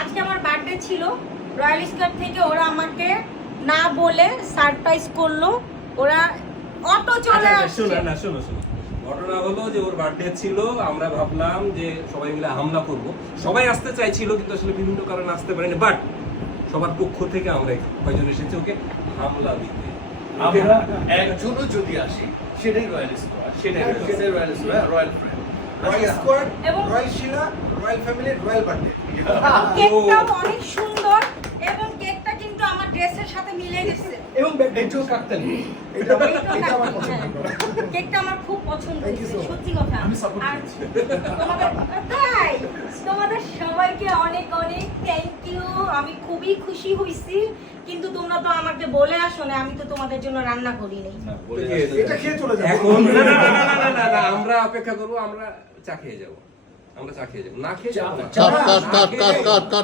আজকে আমার বার্থডে ছিল, রয়্যাল স্কয়ার থেকে ওরা আমাকে না বলে সারপ্রাইজ করলো। ওরা অটো চলে আসছে। শোনো ঘটনা হলো যে ওর বার্থডে ছিল, আমরা ভাবলাম যে সবাই মিলে হামলা করব। সবাই আসতে চাইছিল কিন্তু আসলে বিভিন্ন কারণে আসতে পারেনি, বাট সবার পক্ষ থেকে আমরা কয়জন এসেছি ওকে হামলা দিতে। আমরা একজনও যদি আসি সেটাই রয়্যাল স্কোয়াড, সেটাই royal squad, royal friend, royal squad, এবং রয়্যাল শিলা, রয়্যাল ফ্যামিলি, রয়্যাল বার্থডে। কেকটাও অনেক সুন্দর এবং কেকটা কিন্তু আমার ড্রেসের সাথে মিলে গেছে। এবং এটাও কাকতালি। এটা আমার পছন্দ। কেকটা আমার খুব পছন্দ Thank you হয়েছে, so much. সত্যি কথা। আমি support আর করছি। তাই তোমাদের সবাইকে অনেক অনেক থ্যাংক ইউ। আমি খুবই খুশি হইছি, কিন্তু তোমরা তো আমাকে বলে আসো না, আমি তো তোমাদের জন্য রান্না করিনি। এটা খেয়ে চলে যাবো। এখন না, আমরা অপেক্ষা করবো, আমরা চা খেয়ে যাবো, না খেয়ে যাবো না। কাট কাট কাট কাট কাট কাট